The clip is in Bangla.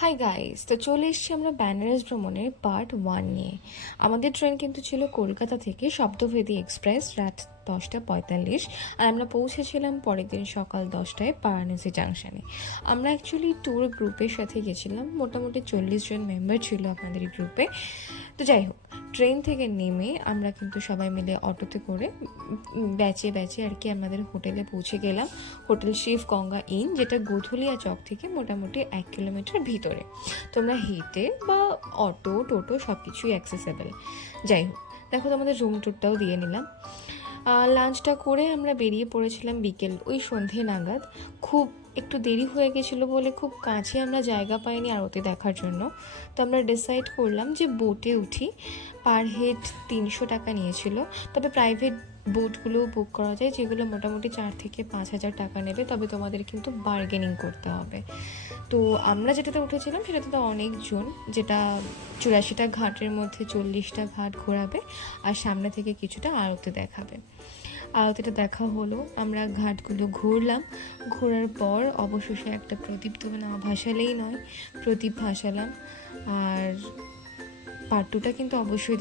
হাই গাইস, তো চলে এসেছি আমরা বেনারস ভ্রমণের পার্ট 1 নিয়ে। আমাদের ট্রেন কিন্তু ছিল কলকাতা থেকে শব্দভেদী এক্সপ্রেস রাত 10:45, আর আমরা পৌঁছেছিলাম পরের দিন সকাল 10টায় বারাণসী জাংশনে। আমরা অ্যাকচুয়ালি ট্যুর গ্রুপের সাথে গেছিলাম, মোটামুটি 40 জন মেম্বার ছিল আপনাদের এই গ্রুপে। তো যাই হোক, ট্রেন থেকে নেমে আমরা কিন্তু সবাই মিলে অটোতে করে ব্যাচে ব্যাচে আর কি আমাদের হোটেলে পৌঁছে গেলাম। হোটেল শিব গঙ্গা ইন, যেটা গোধুলিয়া চক থেকে মোটামুটি 1 কিলোমিটার ভিতরে। তোমরা হেঁটে বা অটো টোটো সব কিছুই অ্যাক্সেসেবল। যাই হোক, দেখো তোমাদের রুম ট্যুরটাও দিয়ে নিলাম। লাঞ্চটা করে আমরা বেরিয়ে পড়েছিলাম বিকেল ওই সন্ধে নাগাদ। খুব একটু দেরি হয়ে গেছিলো বলে খুব কাছে আমরা জায়গা পাইনি আরতি দেখার জন্য। তো আমরা ডিসাইড করলাম যে বোটে উঠি। পার হেড 300 টাকা নিয়েছিল, তবে প্রাইভেট বোটগুলোও বুক করা যায়, যেগুলো মোটামুটি 4 থেকে 5 হাজার টাকা নেবে, তবে তোমাদের কিন্তু বার্গেনিং করতে হবে। তো আমরা যেটাতে উঠেছিলাম সেটাতে তো অনেকজন, যেটা 84টা ঘাটের মধ্যে 40টা ঘাট ঘোরাবে, আর সামনে থেকে কিছুটা আরতি দেখাবে। আরতিটা দেখা হলো, আমরা ঘাটগুলো ঘুরলাম। ঘোরার পর অবশেষে একটা প্রদীপ তো না ভাসালেই নয়, প্রদীপ ভাসালাম। আর পার্ট 2টা কিন্তু অবশ্যই